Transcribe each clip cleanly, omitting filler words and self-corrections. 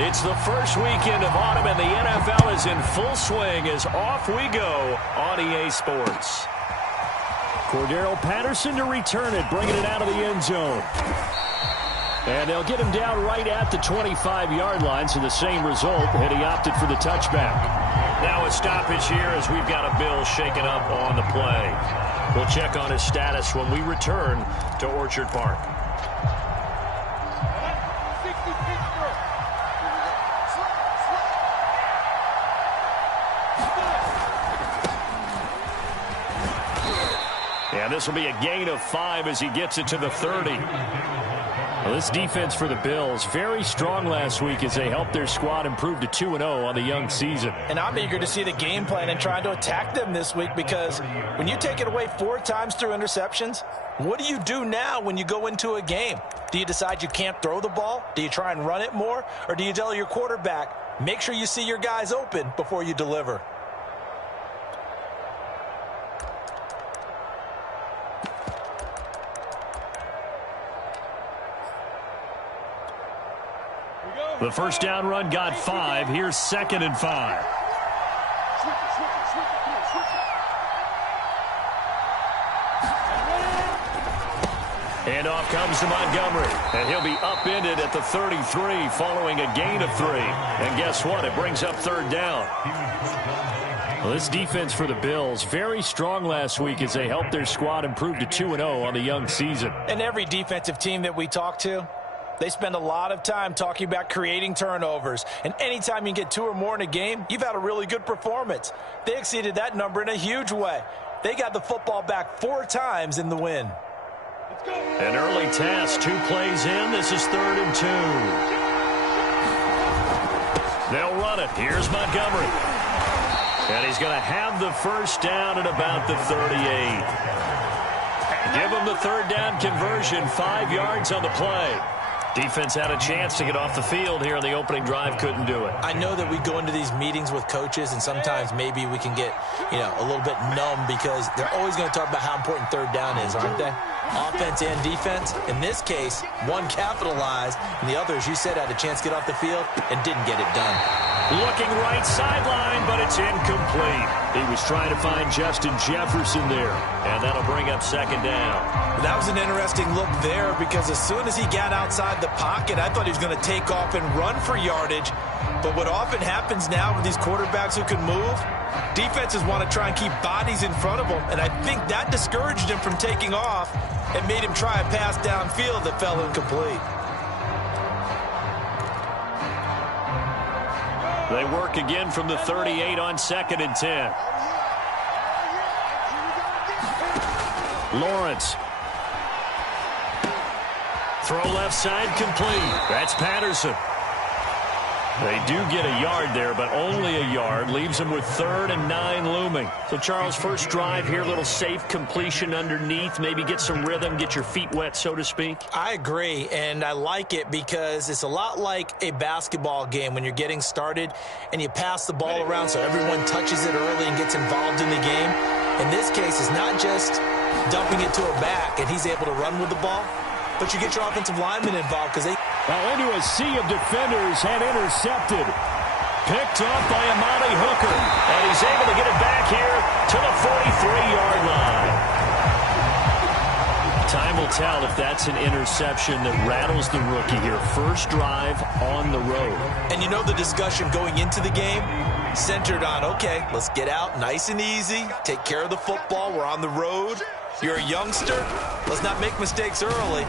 It's the first weekend of autumn, and the NFL is in full swing as off we go on EA Sports. Cordero Patterson to return it, bringing it out of the end zone. And they'll get him down right at the 25-yard line, so the same result, and he opted for the touchback. Now a stoppage here as we've got a Bill shaken up on the play. We'll check on his status when we return to Orchard Park. And this will be a gain of 5 as he gets it to the 30. Well, this defense for the Bills, very strong last week as they helped their squad improve to 2-0 on the young season. And I'm eager to see the game plan and trying to attack them this week, because when you take it away 4 times through interceptions, what do you do now when you go into a game? Do you decide you can't throw the ball? Do you try and run it more? Or do you tell your quarterback, make sure you see your guys open before you deliver? The first down run got 5. Here's 2nd and 5. And off comes to Montgomery. And he'll be upended at the 33 following a gain of 3. And guess what? It brings up 3rd down. Well, this defense for the Bills, very strong last week as they helped their squad improve to 2-0 on the young season. And every defensive team that we talk to, they spend a lot of time talking about creating turnovers. And anytime you get 2 or more in a game, you've had a really good performance. They exceeded that number in a huge way. They got the football back 4 times in the win. An early task, 2 plays in. This is 3rd and 2. They'll run it. Here's Montgomery. And he's going to have the first down at about the 38. Give him the 3rd down conversion, 5 yards on the play. Defense had a chance to get off the field here in the opening drive, couldn't do it. I know that we go into these meetings with coaches, and sometimes maybe we can get, a little bit numb because they're always going to talk about how important 3rd down is, aren't they? Offense and defense. In this case, one capitalized, and the other, as you said, had a chance to get off the field and didn't get it done. Looking right sideline, but it's incomplete. He was trying to find Justin Jefferson there, and that'll bring up 2nd down. That was an interesting look there, because as soon as he got outside the pocket, I thought he was going to take off and run for yardage. But what often happens now with these quarterbacks who can move, defenses want to try and keep bodies in front of them, and I think that discouraged him from taking off and made him try a pass downfield that fell incomplete. They work again from the 38 on 2nd and 10. Lawrence. Throw left side complete. That's Patterson. They do get a yard there, but only a yard. Leaves them with 3rd and 9 looming. So, Charles, first drive here, little safe completion underneath. Maybe get some rhythm, get your feet wet, so to speak. I agree, and I like it because it's a lot like a basketball game when you're getting started and you pass the ball around so everyone touches it early and gets involved in the game. In this case, it's not just dumping it to a back and he's able to run with the ball, but you get your offensive linemen involved because they... Well, into a sea of defenders and intercepted. Picked off by Amani Hooker. And he's able to get it back here to the 43-yard line. Time will tell if that's an interception that rattles the rookie here. First drive on the road. And you know the discussion going into the game centered on, okay, let's get out nice and easy, take care of the football, we're on the road. You're a youngster, let's not make mistakes early.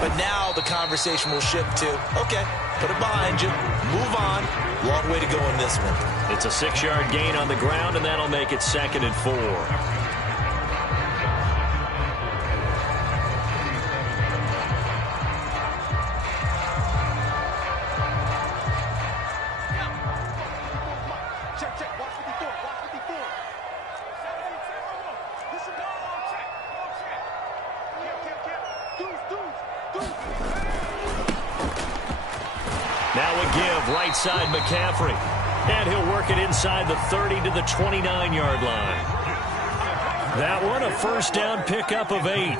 But now the conversation will shift to, okay, put it behind you, move on. Long way to go in this one. It's a 6-yard gain on the ground, and that'll make it 2nd and 4. Now a give, right side McCaffrey. And he'll work it inside the 30 to the 29-yard line. That one, a first down pickup of 8.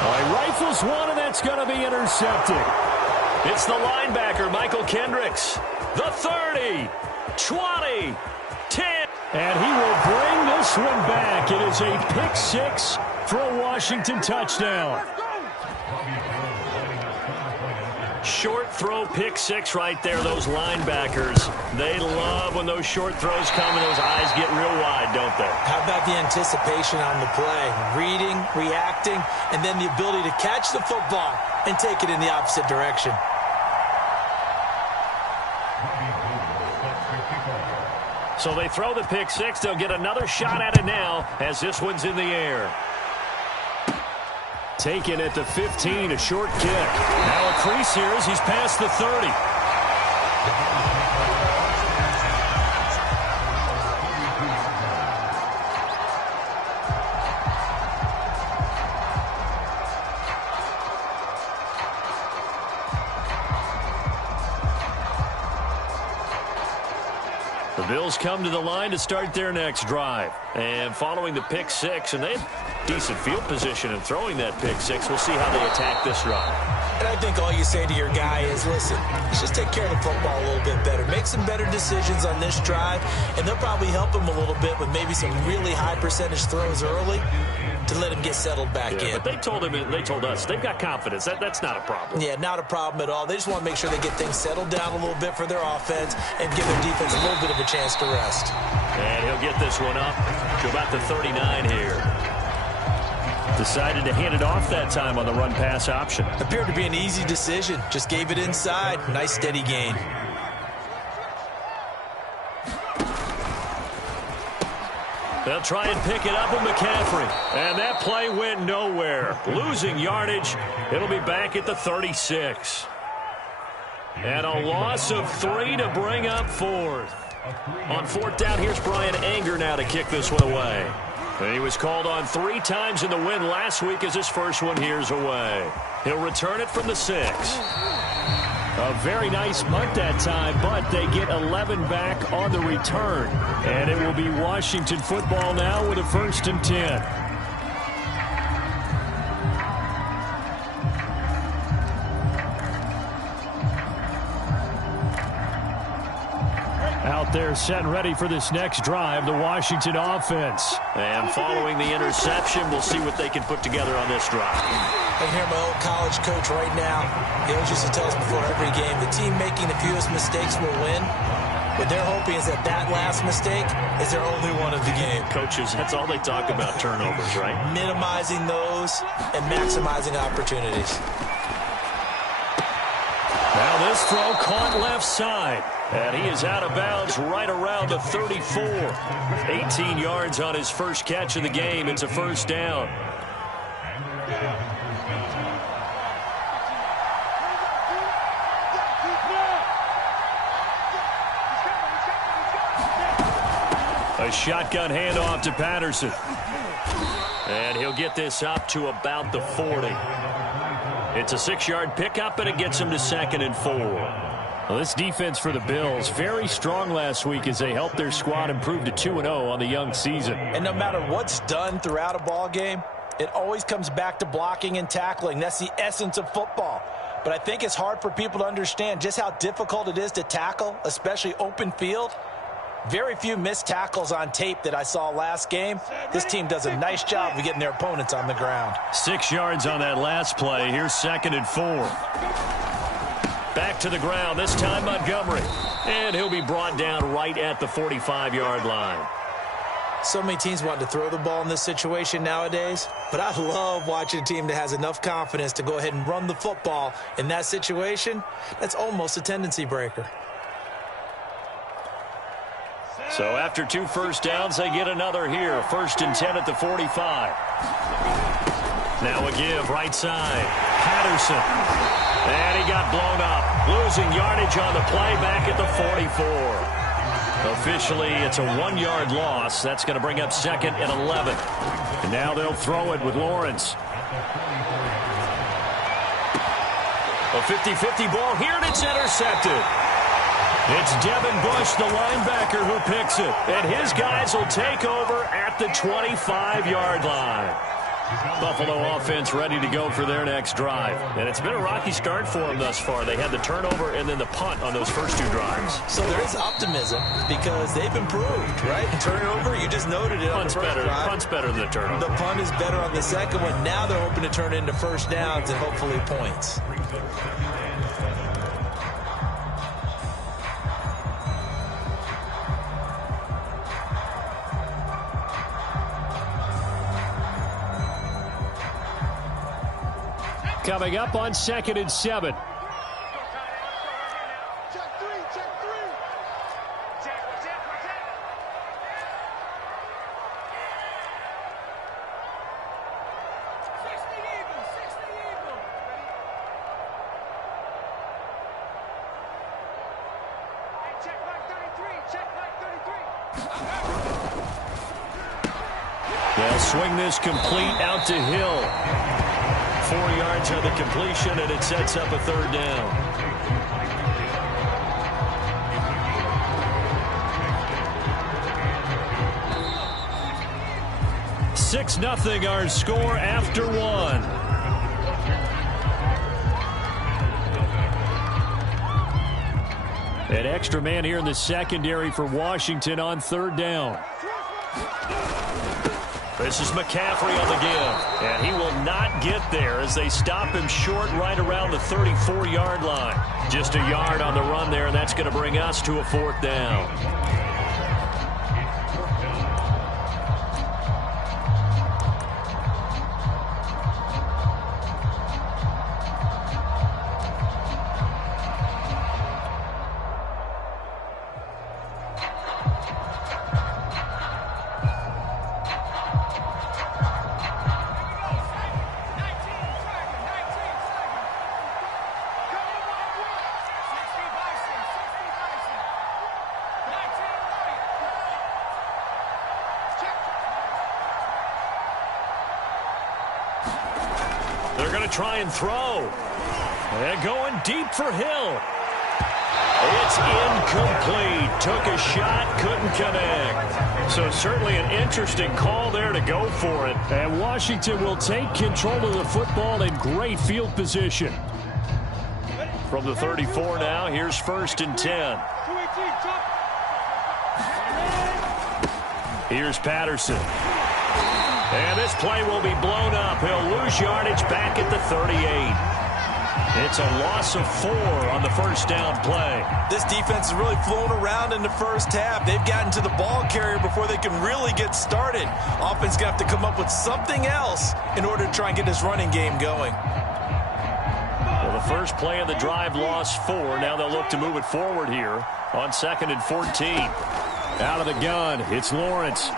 All right, right rifles one, and that's going to be intercepted. It's the linebacker, Michael Kendricks. The 30, 20, 10. And he will bring this one back. It is a pick six for a Washington touchdown. Short throw pick six right there. Those linebackers, they love when those short throws come and those eyes get real wide, don't they? How about the anticipation on the play? Reading, reacting, and then the ability to catch the football and take it in the opposite direction. So they throw the pick six. They'll get another shot at it now as this one's in the air. Taken at the 15, a short kick. Now a crease here as he's past the 30. The Bills come to the line to start their next drive. And following the pick six, and they have decent field position in throwing that pick six. We'll see how they attack this drive. And I think all you say to your guy is, listen, let's just take care of the football a little bit better. Make some better decisions on this drive, and they'll probably help him a little bit with maybe some really high percentage throws early to let him get settled back in. But they told us they've got confidence. That's not a problem. Yeah, not a problem at all. They just want to make sure they get things settled down a little bit for their offense and give their defense a little bit of a chance to rest. And he'll get this one up to about the 39 here. Decided to hand it off that time on the run-pass option. Appeared to be an easy decision. Just gave it inside. Nice steady gain. They'll try and pick it up with McCaffrey. And that play went nowhere. Losing yardage. It'll be back at the 36. And a loss of 3 to bring up fourth. On fourth down, here's Brian Anger now to kick this one away. And he was called on 3 times in the win last week as his first one here's away. He'll return it from the 6. A very nice punt that time, but they get 11 back on the return. And it will be Washington football now with a 1st and 10. Out there set and ready for this next drive, the Washington offense. And following the interception, we'll see what they can put together on this drive. I can hear my old college coach right now. He always used to tell us before every game, the team making the fewest mistakes will win. What they're hoping is that last mistake is their only one of the game. Coaches, that's all they talk about, turnovers, right? Minimizing those and maximizing opportunities. Now this throw caught left side. And he is out of bounds right around the 34. 18 yards on his first catch of the game. It's a 1st down. A shotgun handoff to Patterson. And he'll get this up to about the 40. It's a 6-yard pickup, and it gets him to 2nd and 4. Well, this defense for the Bills, very strong last week as they helped their squad improve to 2-0 on the young season. And no matter what's done throughout a ball game, it always comes back to blocking and tackling. That's the essence of football. But I think it's hard for people to understand just how difficult it is to tackle, especially open field. Very few missed tackles on tape that I saw last game. This team does a nice job of getting their opponents on the ground. 6 yards on that last play. Here's 2nd and 4. Back to the ground, this time Montgomery. And he'll be brought down right at the 45-yard line. So many teams want to throw the ball in this situation nowadays, but I love watching a team that has enough confidence to go ahead and run the football in that situation. That's almost a tendency breaker. So after 2 first downs, they get another here. 1st and 10 at the 45. Now a give, right side. Patterson. And he got blown up. Losing yardage on the play back at the 44. Officially, it's a 1-yard loss. That's going to bring up 2nd and 11. And now they'll throw it with Lawrence. A 50-50 ball here, and it's intercepted. It's Devin Bush, the linebacker, who picks it. And his guys will take over at the 25-yard line. Buffalo offense ready to go for their next drive. And it's been a rocky start for them thus far. They had the turnover and then the punt on those first two drives. So there is optimism because they've improved, right? Turnover, you just noted it on the first drive. Punt's better than the turnover. The punt is better on the second one. Now they're hoping to turn into first downs and hopefully points. Coming up on 2nd and 7. They'll swing this complete out to Hill. 4 yards on the completion, and it sets up a third down. Six 0 our score after one. An extra man here in the secondary for Washington on third down. This is McCaffrey on the give, and he will not get there as they stop him short right around the 34-yard line. Just a yard on the run there, and that's going to bring us to a fourth down. They're going to try and throw. They're going deep for Hill. It's incomplete. Took a shot, couldn't connect. So certainly an interesting call there to go for it. And Washington will take control of the football in great field position. From the 34 now, here's 1st and 10. Here's Patterson. And this play will be blown up. He'll lose yardage back at the 38. It's a loss of 4 on the first down play. This defense has really flown around in the first half. They've gotten to the ball carrier before they can really get started. Offense going to have to come up with something else in order to try and get this running game going. Well, the first play of the drive lost 4. Now they'll look to move it forward here on 2nd and 14. Out of the gun, it's Lawrence.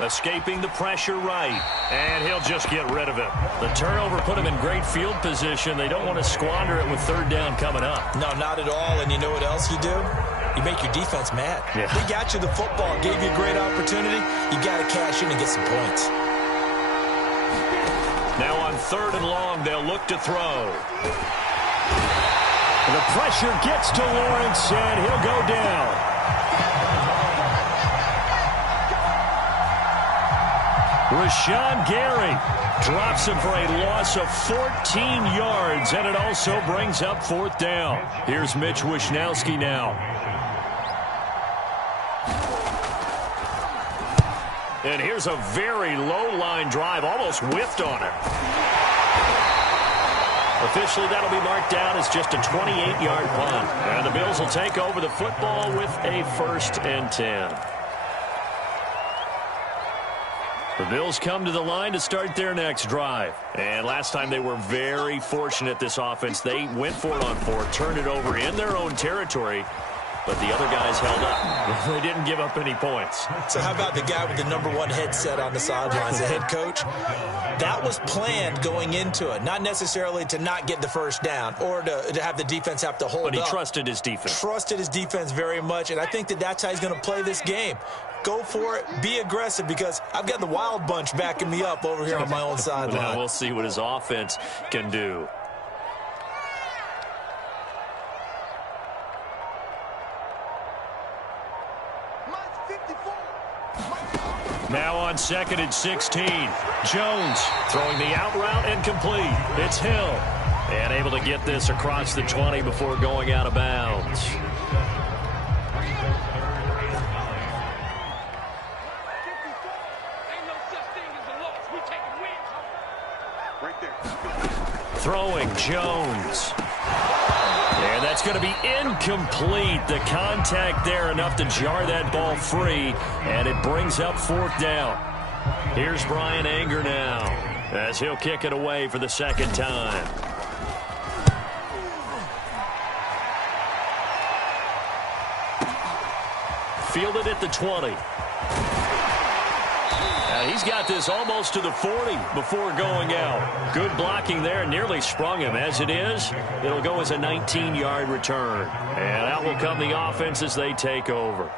Escaping the pressure right, and he'll just get rid of it. The turnover put him in great field position. They don't want to squander it with third down coming up. No, not at all, and you know what else you do? You make your defense mad. Yeah. They got you the football, gave you a great opportunity. You got to cash in and get some points. Now on 3rd and long, they'll look to throw. The pressure gets to Lawrence, and he'll go down. Rashawn Gary drops him for a loss of 14 yards, and it also brings up 4th down. Here's Mitch Wishnowski now. And here's a very low-line drive, almost whiffed on it. Officially, that'll be marked down as just a 28-yard punt. And the Bills will take over the football with a 1st and 10. The Bills come to the line to start their next drive. And last time they were very fortunate, this offense. They went for it on 4, turned it over in their own territory, but the other guys held up. They didn't give up any points. So how about the guy with the #1 headset on the sidelines, the head coach? That was planned going into it, not necessarily to not get the first down or to have the defense have to hold up. But he trusted his defense. Trusted his defense very much, and I think that's how he's going to play this game. Go for it. Be aggressive because I've got the wild bunch backing me up over here on my own sideline. Now we'll see what his offense can do. Now on on 2nd and 16. Jones throwing the out route and complete. It's Hill. And able to get this across the 20 before going out of bounds. Throwing Jones. And that's going to be incomplete. The contact there enough to jar that ball free. And it brings up 4th down. Here's Brian Anger now as he'll kick it away for the 2nd time. Fielded at the 20. He's got this almost to the 40 before going out. Good blocking there. Nearly sprung him. As it is, it'll go as a 19-yard return. And out will come the offense as they take over.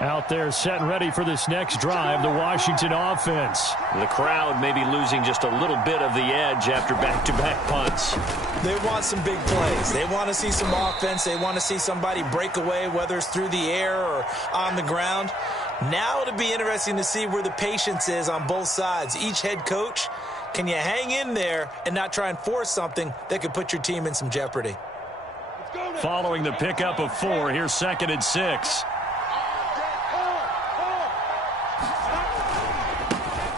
Out there set and ready for this next drive, the Washington offense. The crowd may be losing just a little bit of the edge after back-to-back punts. They want some big plays. They want to see some offense. They want to see somebody break away, whether it's through the air or on the ground. Now it'll be interesting to see where the patience is on both sides. Each head coach, can you hang in there and not try and force something that could put your team in some jeopardy? Following the pickup of 4, here's 2nd and 6.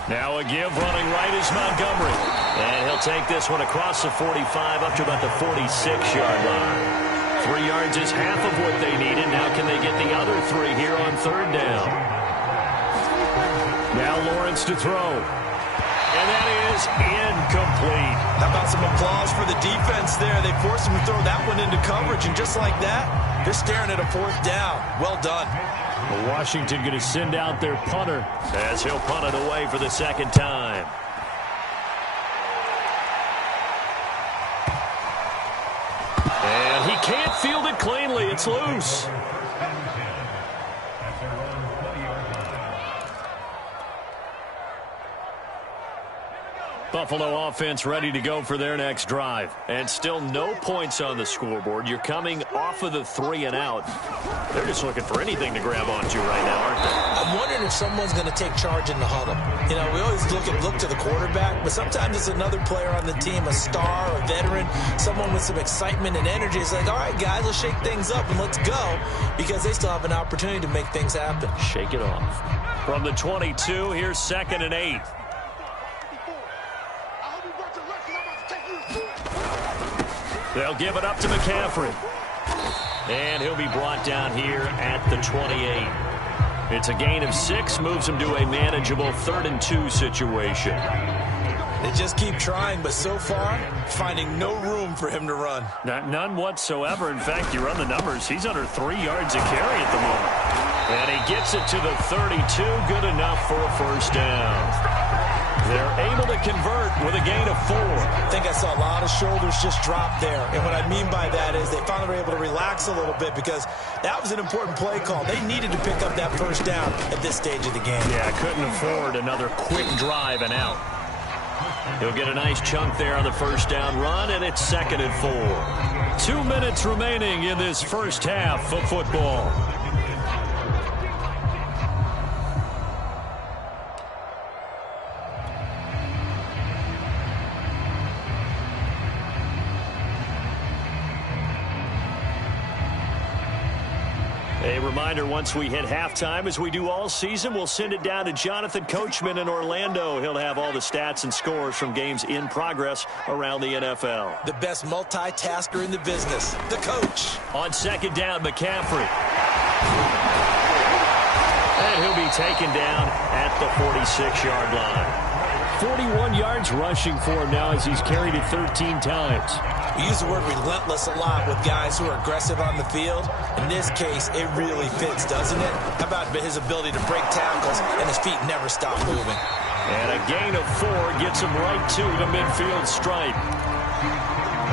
Now a give running right is Montgomery. And he'll take this one across the 45 up to about the 46-yard line. 3 yards is half of what they needed. Now can they get the other 3 here on 3rd down? Now Lawrence to throw. And that is incomplete. How about some applause for the defense there? They forced him to throw that one into coverage, and just like that, they're staring at a 4th down. Well done. Well, Washington going to send out their punter as he'll punt it away for the 2nd time. And he can't field it cleanly. It's loose. Buffalo offense ready to go for their next drive. And still no points on the scoreboard. You're coming off of the 3 and out. They're just looking for anything to grab onto right now, aren't they? I'm wondering if someone's going to take charge in the huddle. You know, we always look to the quarterback, but sometimes it's another player on the team, a star, a veteran, someone with some excitement and energy. It's like, all right, guys, let's shake things up and let's go, because they still have an opportunity to make things happen. Shake it off. From the 22, here's 2nd and 8. They'll give it up to McCaffrey. And he'll be brought down here at the 28. It's a gain of 6, moves him to a manageable 3rd and 2 situation. They just keep trying, but so far, finding no room for him to run. None whatsoever. In fact, you run the numbers, he's under 3 yards a carry at the moment. And he gets it to the 32, good enough for a 1st down. They're able to convert with a gain of 4. I think I saw a lot of shoulders just drop there. And what I mean by that is they finally were able to relax a little bit, because that was an important play call. They needed to pick up that 1st down at this stage of the game. Yeah, couldn't afford another quick drive and out. He'll get a nice chunk there on the 1st down run, and it's 2nd and 4. 2 minutes remaining in this first half of football. A reminder, once we hit halftime, as we do all season, we'll send it down to Jonathan Coachman in Orlando. He'll have all the stats and scores from games in progress around the NFL. The best multitasker in the business, the coach. On 2nd down, McCaffrey. And he'll be taken down at the 46-yard line. 41 yards rushing for him now as he's carried it 13 times. We use the word relentless a lot with guys who are aggressive on the field. In this case, it really fits, doesn't it? How about his ability to break tackles and his feet never stop moving? And a gain of 4 gets him right to the midfield stripe.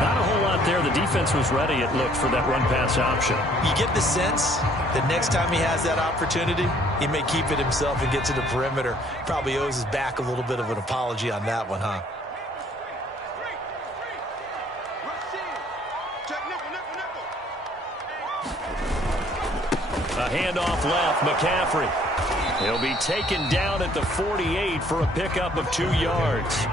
Not a whole lot there. The defense was ready, it looked, for that run-pass option. You get the sense that next time he has that opportunity, he may keep it himself and get to the perimeter. Probably owes his back a little bit of an apology on that one, huh? handoff left, McCaffrey. He'll be taken down at the 48 for a pickup of 2 yards.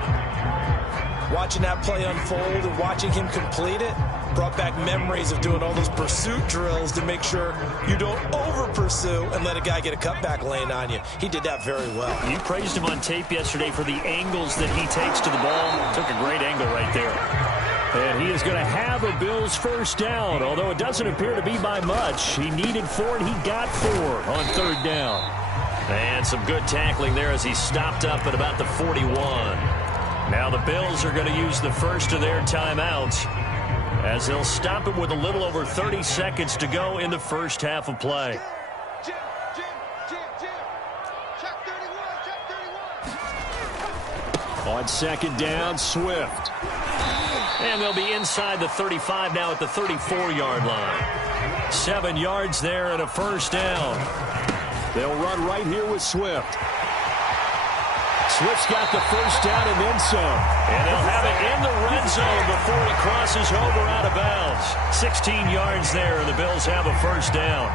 Watching that play unfold and watching him complete it brought back memories of doing all those pursuit drills to make sure you don't over-pursue and let a guy get a cutback lane on you. He did that very well. You praised him on tape yesterday for the angles that he takes to the ball. Took a great angle right there. And he is going to have a Bills first down, although it doesn't appear to be by much. He needed 4, and he got 4 on 3rd down. And some good tackling there as he stopped up at about the 41. Now the Bills are going to use the first of their timeouts, as they'll stop it with a little over 30 seconds to go in the first half of play. Jim, check 31. On 2nd down, Swift. And they'll be inside the 35 now at the 34-yard line. 7 yards there and a first down. They'll run right here with Swift. Swift's got the first down and then some. And they'll have it in the red zone before he crosses over out of bounds. 16 yards there, and the Bills have a first down.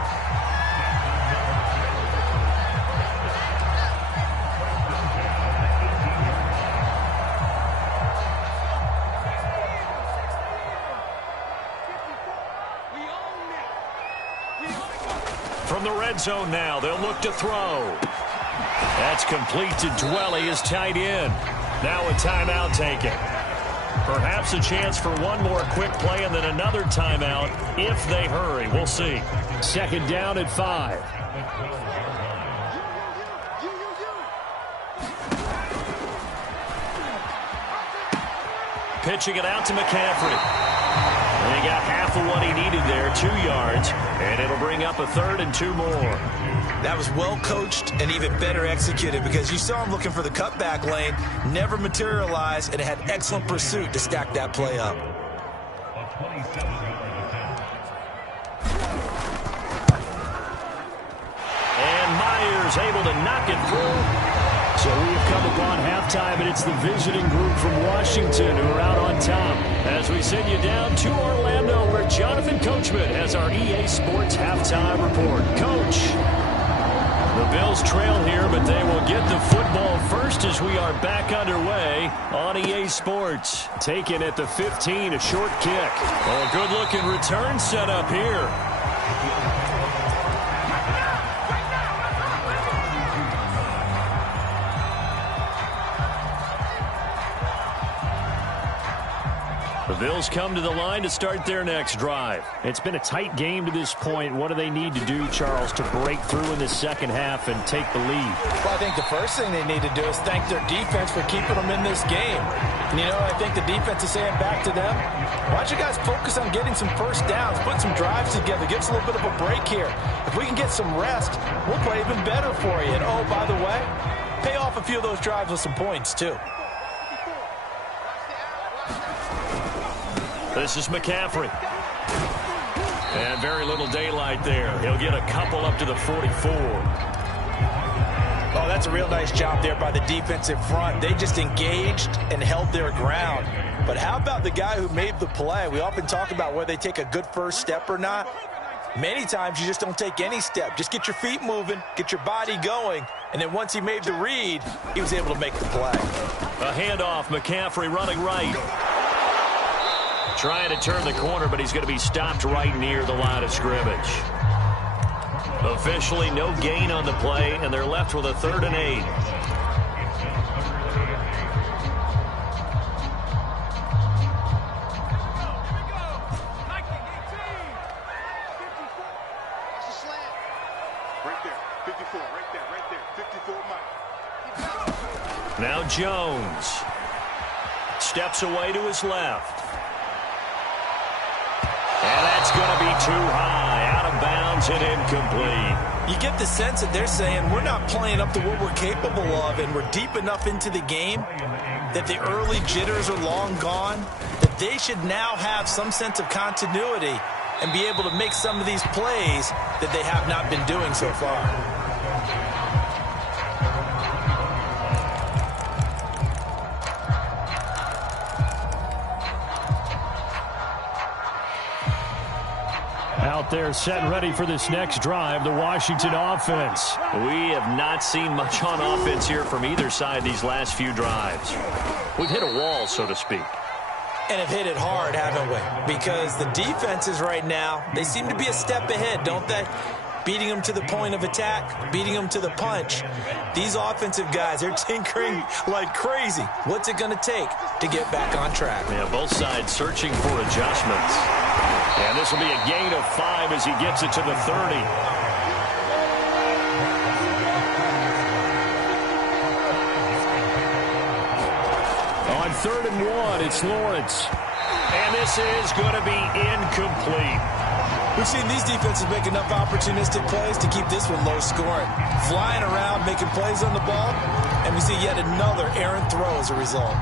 From the red zone now, they'll look to throw. That's complete to Dwelly, his tight end. Now a timeout taken. Perhaps a chance for one more quick play and then another timeout if they hurry. We'll see. 2nd down at 5. Pitching it out to McCaffrey. And he got half of what he needed there, 2 yards, and it'll bring up a 3rd and 2 more. That was well coached and even better executed, because you saw him looking for the cutback lane, never materialized, and had excellent pursuit to stack that play up. And Myers able to knock it through. So we have come upon halftime, and it's the visiting group from Washington who are out on top. As we send you down to Orlando, where Jonathan Coachman has our EA Sports halftime report. Coach, the Bills trail here, but they will get the football first as we are back underway on EA Sports. Taken at the 15, a short kick. Oh, good-looking return set up here. The Bills come to the line to start their next drive. It's been a tight game to this point. What do they need to do, Charles, to break through in the second half and take the lead? Well, I think the first thing they need to do is thank their defense for keeping them in this game. And, you know, I think the defense is saying back to them, why don't you guys focus on getting some first downs, put some drives together, give us a little bit of a break here. If we can get some rest, we'll play even better for you. And, oh, by the way, pay off a few of those drives with some points, too. This is McCaffrey. And very little daylight there. He'll get a couple up to the 44. Oh, that's a real nice job there by the defensive front. They just engaged and held their ground. But how about the guy who made the play? We often talk about whether they take a good first step or not. Many times you just don't take any step. Just get your feet moving, get your body going, and then once he made the read, he was able to make the play. A handoff, McCaffrey running right. Trying to turn the corner, but he's going to be stopped right near the line of scrimmage. Officially, no gain on the play, and they're left with a 3rd and 8. Now Jones steps away to his left. And that's going to be too high, out of bounds and incomplete. You get the sense that they're saying we're not playing up to what we're capable of, and we're deep enough into the game that the early jitters are long gone, that they should now have some sense of continuity and be able to make some of these plays that they have not been doing so far. Out Out there set ready for this next drive, the Washington offense. We have not seen much on offense here from either side these last few drives. We've hit a wall, so to speak. And have hit it hard, haven't we? Because the defenses right now, they seem to be a step ahead, don't they? Beating them to the point of attack, beating them to the punch. These offensive guys, they're tinkering like crazy. What's it going to take to get back on track? Yeah, both sides searching for adjustments. And this will be a gain of 5 as he gets it to the 30. On 3rd and 1, it's Lawrence. And this is going to be incomplete. We've seen these defenses make enough opportunistic plays to keep this one low scoring. Flying around, making plays on the ball, and we see yet another errant throw as a result.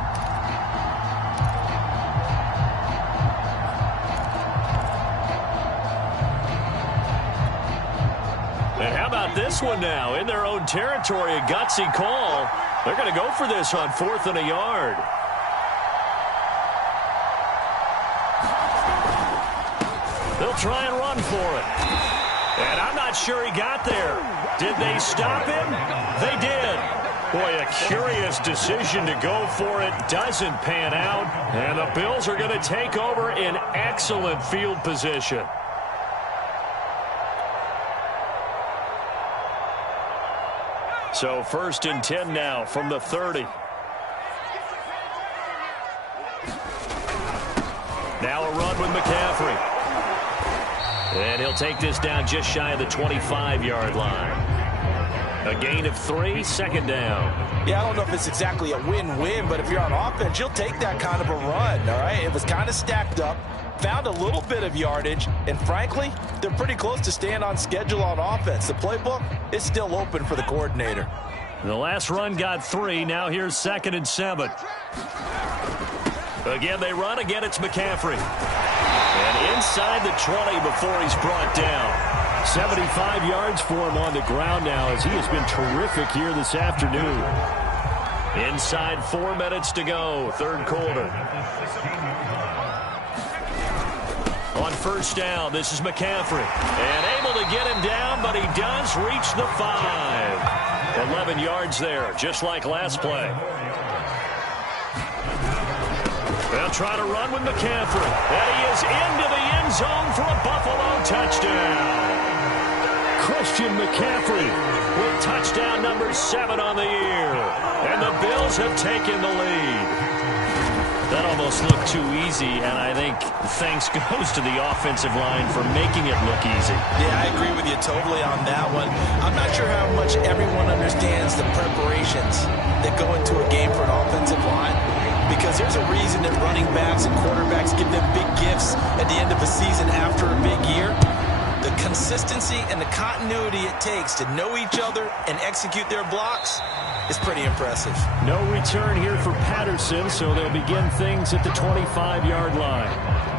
And how about this one now? In their own territory, a gutsy call. They're going to go for this on 4th and a yard. They'll try and run for it. And I'm not sure he got there. Did they stop him? They did. Boy, a curious decision to go for it. Doesn't pan out. And the Bills are going to take over in excellent field position. So 1st and 10 now from the 30. Now a run with McCaffrey. And he'll take this down just shy of the 25-yard line. A gain of 3, 2nd down. Yeah, I don't know if it's exactly a win-win, but if you're on offense, you'll take that kind of a run, all right? It was kind of stacked up, found a little bit of yardage, and frankly, they're pretty close to staying on schedule on offense. The playbook is still open for the coordinator. The last run got 3. Now here's 2nd and 7. Again, they run. Again, it's McCaffrey. And inside the 20 before he's brought down. 75 yards for him on the ground now as he has been terrific here this afternoon. Inside 4 minutes to go, 3rd quarter. On 1st down, this is McCaffrey. And able to get him down, but he does reach the 5. 11 yards there, just like last play. They'll try to run with McCaffrey. And he is into the end zone for a Buffalo touchdown. Christian McCaffrey with touchdown number 7 on the year. And the Bills have taken the lead. That almost looked too easy, and I think thanks goes to the offensive line for making it look easy. Yeah, I agree with you totally on that one. I'm not sure how much everyone understands the preparations that go into a game for an offensive line, because there's a reason that running backs and quarterbacks give them big gifts at the end of a season after a big year. The consistency and the continuity it takes to know each other and execute their blocks is pretty impressive. No return here for Patterson, so they'll begin things at the 25-yard line.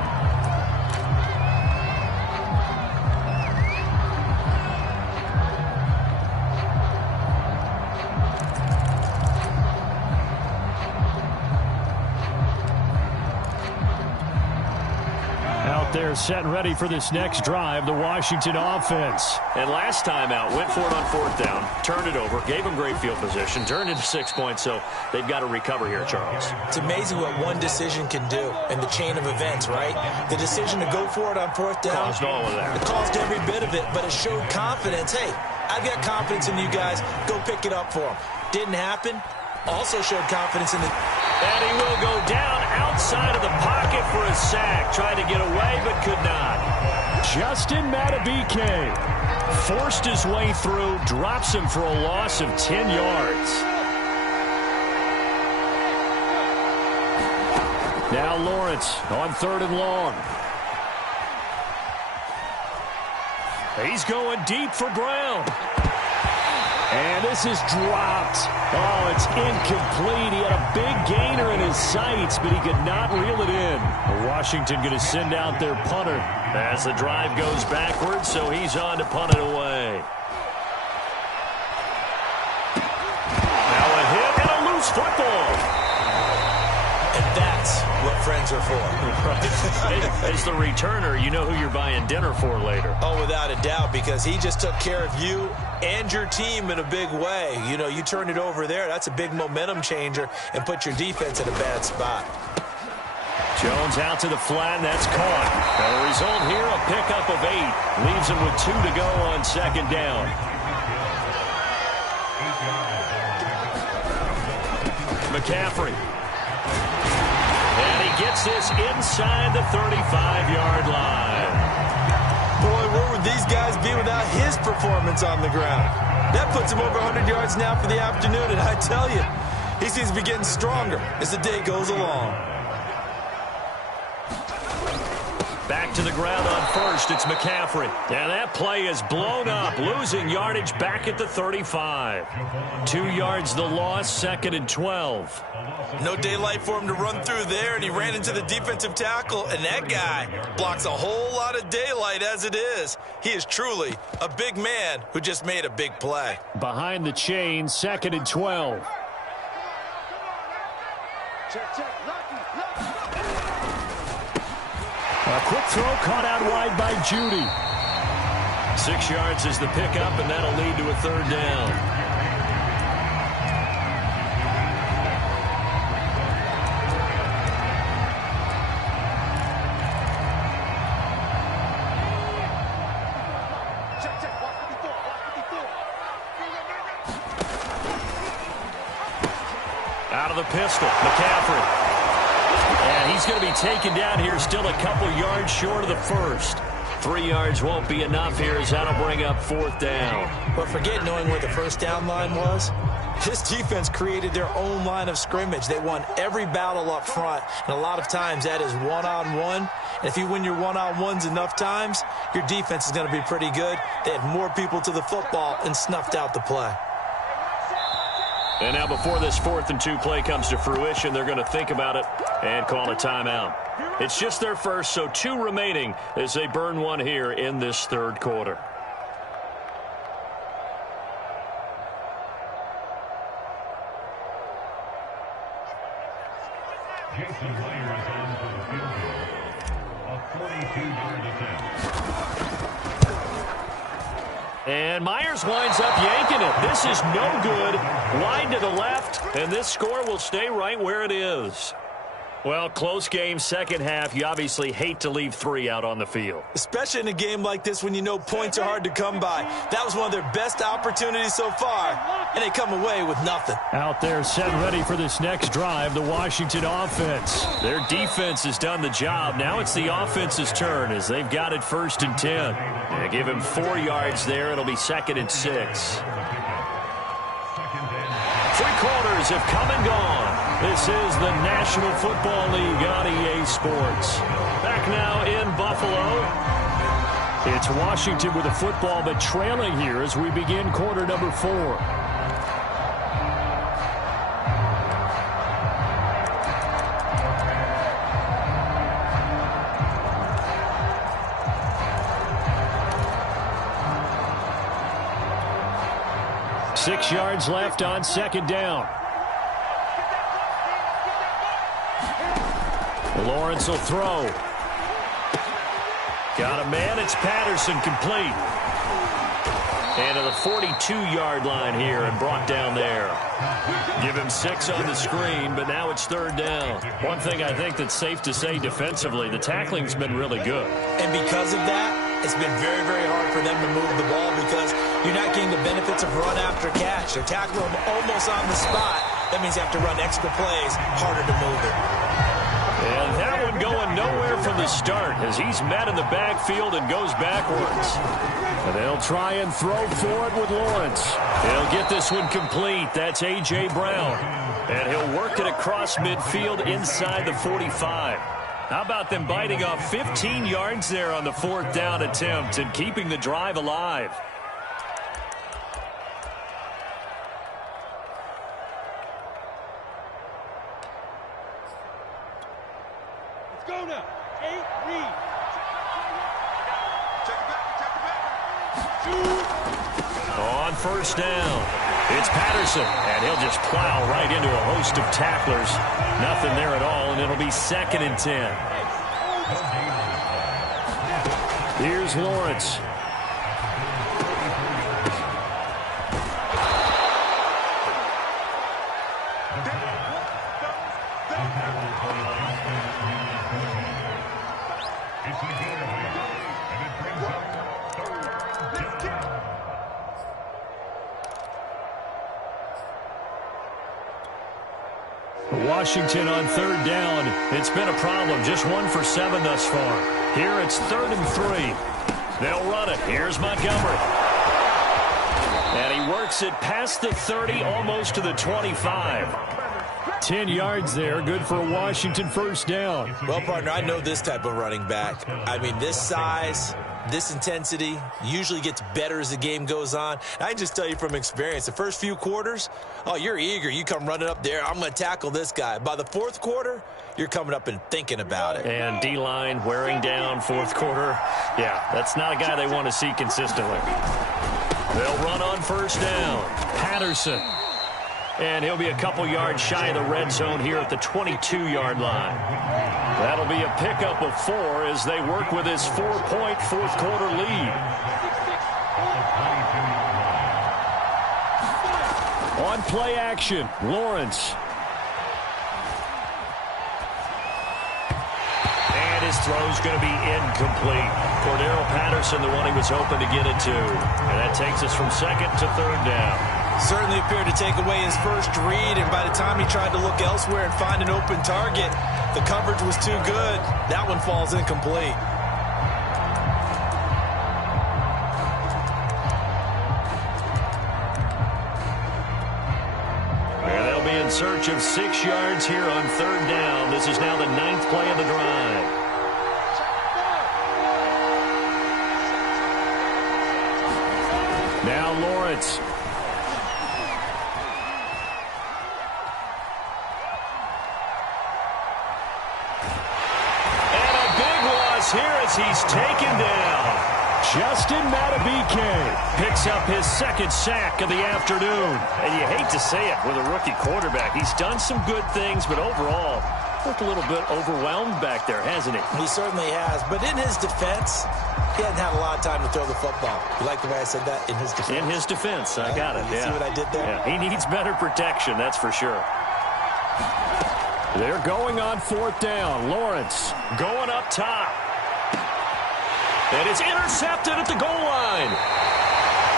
They're set and ready for this next drive, the Washington offense. And last time out, went for it on 4th down, turned it over, gave them great field position, turned into 6 points, so they've got to recover here, Charles. It's amazing what one decision can do in the chain of events, right? The decision to go for it on 4th down. Caused all of that. It caused every bit of it, but it showed confidence. Hey, I've got confidence in you guys. Go pick it up for them. Didn't happen. Also showed confidence in the... And he will go down outside of the pocket for a sack. Tried to get away, but could not. Justin Madubuike forced his way through, drops him for a loss of 10 yards. Now Lawrence on 3rd and long. He's going deep for Brown. And this is dropped. Oh, it's incomplete. He had a big gainer in his sights, but he could not reel it in. Washington going to send out their punter as the drive goes backwards, so he's on to punt it away. Now a hit and a loose football. And that's what friends are for. Right. As the returner, you know who you're buying dinner for later. Oh, without a doubt, because he just took care of you and your team in a big way. You know, you turned it over there. That's a big momentum changer and put your defense in a bad spot. Jones out to the flat, and that's caught. And the result here, a pickup of 8. Leaves him with 2 to go on second down. McCaffrey. And he gets this inside the 35-yard line. Boy, where would these guys be without his performance on the ground? That puts him over 100 yards now for the afternoon, and I tell you, he seems to be getting stronger as the day goes along. Back to the ground on first, it's McCaffrey. And that play is blown up, losing yardage back at the 35. 2 yards the loss, 2nd and 12. No daylight for him to run through there, and he ran into the defensive tackle, and that guy blocks a whole lot of daylight as it is. He is truly a big man who just made a big play. Behind the chain, 2nd and 12. A quick throw caught out wide by Judy. 6 yards is the pickup, and that'll lead to a 3rd down. Out of the pistol, McCaffrey. And he's going to be taken down here, still a couple yards short of the first. 3 yards won't be enough here, as that'll bring up 4th down. But forget knowing where the first down line was. This defense created their own line of scrimmage. They won every battle up front, and a lot of times that is one-on-one. And if you win your one-on-ones enough times, your defense is going to be pretty good. They had more people to the football and snuffed out the play. And now before this 4th and 2 play comes to fruition, they're going to think about it and call a timeout. It's just their first, so 2 remaining as they burn one here in this 3rd quarter. Jason Myers on for the field goal. A 42-yard attempt. And Myers winds up yanking it. This is no good. Wide to the left, and this score will stay right where it is. Well, close game, second half. You obviously hate to leave 3 out on the field. Especially in a game like this when you know points are hard to come by. That was one of their best opportunities so far, and they come away with nothing. Out there set ready for this next drive, the Washington offense. Their defense has done the job. Now it's the offense's turn as they've got it 1st and 10. They give him 4 yards there. It'll be 2nd and 6. 3 quarters have come and gone. This is the National Football League on EA Sports. Back now in Buffalo. It's Washington with the football, but trailing here as we begin quarter number 4. Six yards left on 2nd down. Lawrence will throw. Got a man. It's Patterson, complete. And to the 42-yard line here and brought down there. Give him 6 on the screen, but now it's 3rd down. One thing I think that's safe to say defensively, the tackling's been really good. And because of that, it's been very, very hard for them to move the ball because you're not getting the benefits of run after catch. They're tackling them almost on the spot. That means you have to run extra plays, harder to move it. And that one going nowhere from the start as he's met in the backfield and goes backwards. And they'll try and throw for it with Lawrence. He'll get this one complete. That's A.J. Brown. And he'll work it across midfield inside the 45. How about them biting off 15 yards there on the 4th down attempt and keeping the drive alive? Go now. 8 read. On 1st down. It's Patterson, and he'll just plow right into a host of tacklers. Nothing there at all, and it'll be 2nd and 10. Here's Lawrence. Washington on 3rd down. It's been a problem. Just 1 for 7 thus far. Here it's 3rd and 3. They'll run it. Here's Montgomery. And he works it past the 30, almost to the 25. 10 yards there. Good for a Washington 1st down. Well, partner, I know this type of running back. I mean, this size, this intensity usually gets better as the game goes on. And I can just tell you from experience, the first few quarters, oh, you're eager. You come running up there. I'm going to tackle this guy. By the 4th quarter, you're coming up and thinking about it. And D-line wearing down 4th quarter. Yeah, that's not a guy they want to see consistently. They'll run on 1st down. Patterson. And he'll be a couple yards shy of the red zone here at the 22-yard line. That'll be a pickup of 4 as they work with his 4-point 4th quarter lead. On play action, Lawrence. And his throw's going to be incomplete. Cordero Patterson, the one he was hoping to get it to. And that takes us from 2nd to 3rd down. Certainly appeared to take away his first read, and by the time he tried to look elsewhere and find an open target, the coverage was too good. That one falls incomplete. And they'll be in search of 6 yards here on 3rd down. This is now the 9th play of the drive. Now Lawrence. Here as he's taken down. Justin Madubuike picks up his 2nd sack of the afternoon. And you hate to say it with a rookie quarterback. He's done some good things, but overall, looked a little bit overwhelmed back there, hasn't he? He certainly has. But in his defense, he hasn't had a lot of time to throw the football. You like the way I said that? In his defense? In his defense. I got it. You see what I did there? Yeah, he needs better protection, that's for sure. They're going on 4th down. Lawrence going up top. And it's intercepted at the goal line.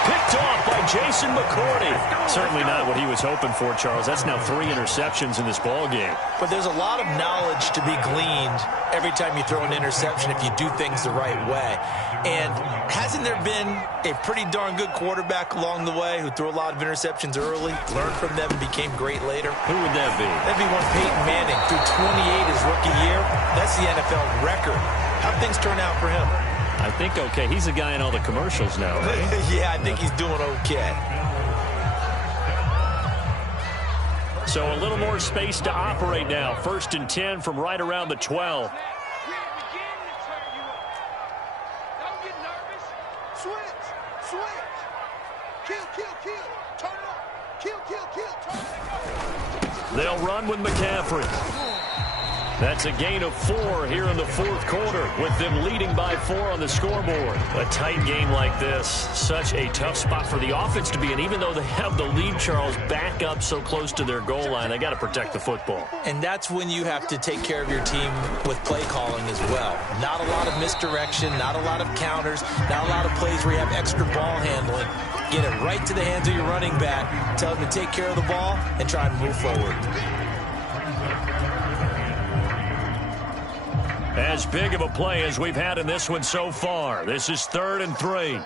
Picked off by Jason McCourty. Certainly not what he was hoping for, Charles. That's now 3 interceptions in this ball game. But there's a lot of knowledge to be gleaned every time you throw an interception if you do things the right way. And hasn't there been a pretty darn good quarterback along the way who threw a lot of interceptions early, learned from them, and became great later? Who would that be? That'd be one Peyton Manning. Threw 28 his rookie year. That's the NFL record. How'd things turn out for him? I think okay. He's a guy in all the commercials now, right? Yeah, I think he's doing okay. So a little more space to operate now. 1st and 10 from right around the 12. They'll run with McCaffrey. That's a gain of 4 here in the 4th quarter, with them leading by 4 on the scoreboard. A tight game like this, such a tough spot for the offense to be in. Even though they have the lead, Charles, back up so close to their goal line, they got to protect the football. And that's when you have to take care of your team with play calling as well. Not a lot of misdirection, not a lot of counters, not a lot of plays where you have extra ball handling. Get it right to the hands of your running back, tell him to take care of the ball, and try and move forward. As big of a play as we've had in this one so far. This is 3rd and 3.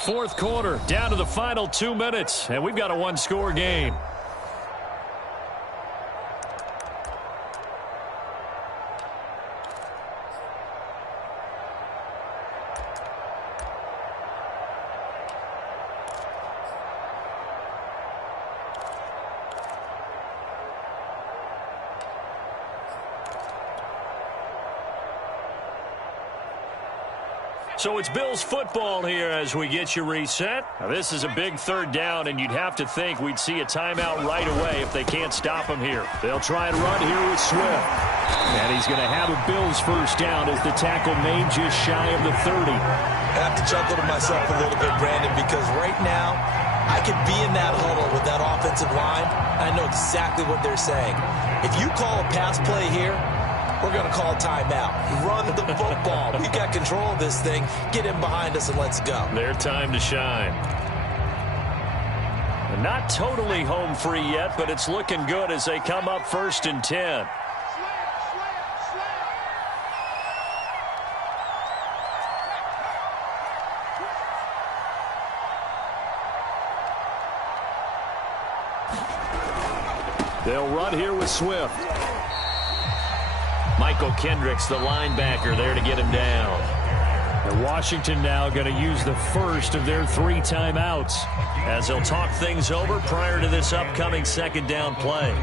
Fourth quarter, down to the final 2 minutes, and we've got a 1-score game. So it's Bills football here as we get you reset. Now, this is a big third down, and you'd have to think we'd see a timeout right away if they can't stop him here. They'll try and run here with Swift. And he's going to have a Bills first down as the tackle made just shy of the 30. I have to chuckle to myself a little bit, Brandon, because right now I could be in that huddle with that offensive line. I know exactly what they're saying. If you call a pass play here, we're going to call timeout. Run the football. We've got control of this thing. Get in behind us and let's go. Their time to shine. Not totally home free yet, but it's looking good as they come up 1st and 10. They'll run here with Swift. Michael Kendricks, the linebacker, there to get him down. And Washington now going to use the first of their 3 timeouts as they'll talk things over prior to this upcoming second down play.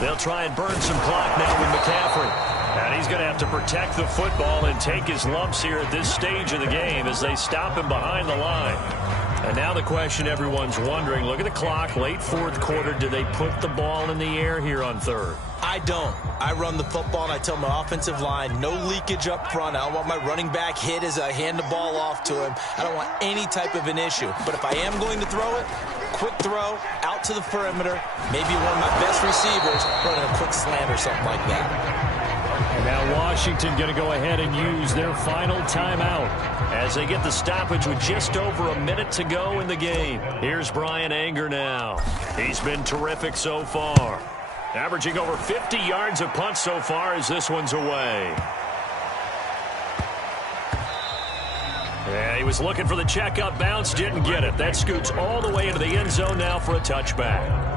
They'll try and burn some clock now with McCaffrey. And he's going to have to protect the football and take his lumps here at this stage of the game as they stop him behind the line. And now the question everyone's wondering, look at the clock, late 4th quarter, do they put the ball in the air here on 3rd? I don't. I run the football and I tell my offensive line, no leakage up front. I don't want my running back hit as I hand the ball off to him. I don't want any type of an issue. But if I am going to throw it, quick throw, out to the perimeter, maybe one of my best receivers running a quick slant or something like that. And now Washington going to go ahead and use their final timeout as they get the stoppage with just over a minute to go in the game. Here's Brian Anger now. He's been terrific so far. Averaging over 50 yards a punt so far as this one's away. Yeah, he was looking for the checkup bounce, didn't get it. That scoots all the way into the end zone now for a touchback.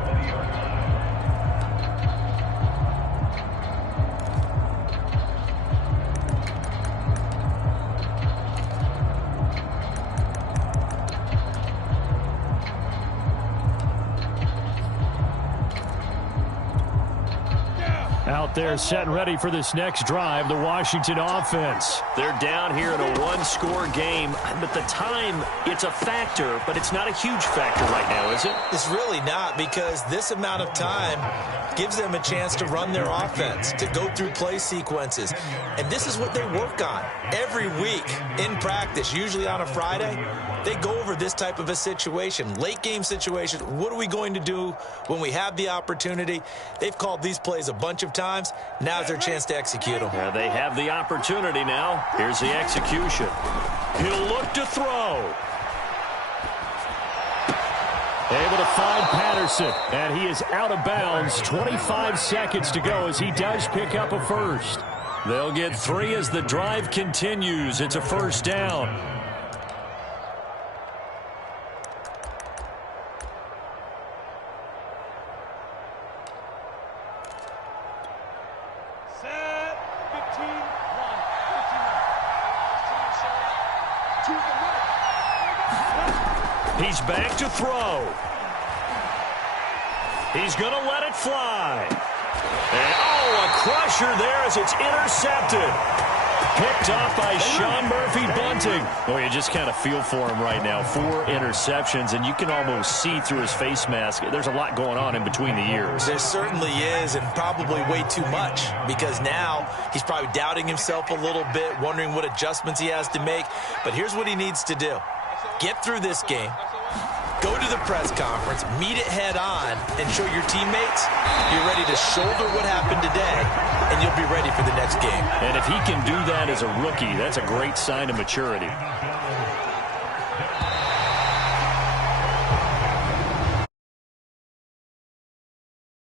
Out there set and ready for this next drive, the Washington offense. They're down here in a 1-score game, but the time, it's a factor, but it's not a huge factor right now, is it? It's really not, because this amount of time gives them a chance to run their offense, to go through play sequences. And this is what they work on every week in practice, usually on a Friday. They go over this type of a situation, late game situation. What are we going to do when we have the opportunity? They've called these plays a bunch of times. Now's their chance to execute them. Yeah, they have the opportunity now. Here's the execution. He'll look to throw. Able to find Patterson, and he is out of bounds. 25 seconds to go as he does pick up a first. They'll get 3 as the drive continues. It's a first down. He's back to throw. He's going to let it fly. And, oh, a crusher there as it's intercepted. Picked off by Sean Murphy-Bunting. Oh, you just kind of feel for him right now. 4 interceptions, and you can almost see through his face mask. There's a lot going on in between the ears. There certainly is, and probably way too much, because now he's probably doubting himself a little bit, wondering what adjustments he has to make. But here's what he needs to do. Get through this game. Go to the press conference, meet it head on, and show your teammates you're ready to shoulder what happened today, and you'll be ready for the next game. And if he can do that as a rookie, that's a great sign of maturity.